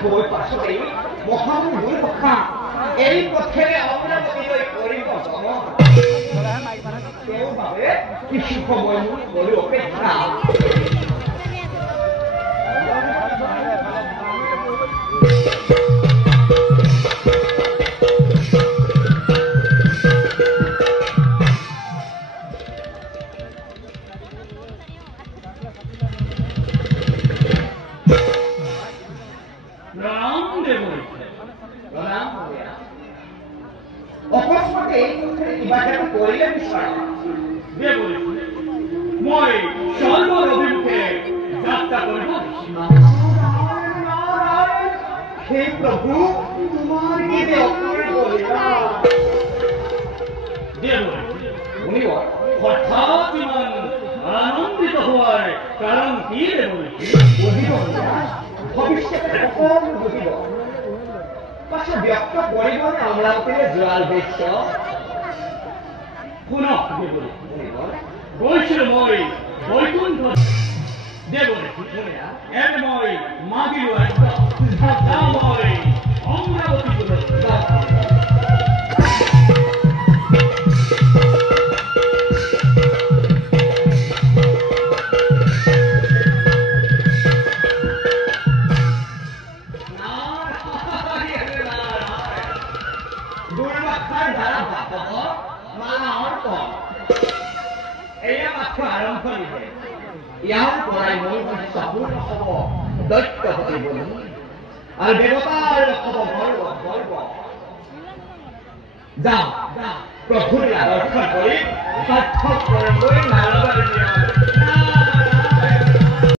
থৈ পাছতেই মহামুনি কথা এই পথেৰে অমৰাৱতীলৈ কৰিব গমন তেওঁৰ বাবে কিছু সময় কৰি অপেক্ষা অকস্মাতে এই পথেৰে কিবা এটা কৰিলে বিচাৰা মই স্বৰ্গৰ অভিমুখে যাত্ৰা কৰিব হে প্ৰভু তোমাৰ কি যে অপূৰ্ব শুনিব হঠাৎ ইমান আনন্দিত হোৱাৰ কাৰণ কি বুজিব ভৱিষ্যতে সকলো বুজিব পাছত ব্যক্ত কৰিবনে অমৰাৱতীলৈ যোৱাৰ উদ্দেশ্য শুনক গৈছিলো মই বৈকুণ্ঠ এনে মই মাগিলো মই অমৰাৱতীলৈ ইয়াৰ পৰাই মই চাপোৰ হ'ব দৈত্যপতি বুলি আৰু দেৱতাৰ হ'ব গৰ্ব গৰ্ব যাওঁ প্ৰভুৰ দৰ্শন কৰি সাৰ্থক কৰিবলৈ নাৰদ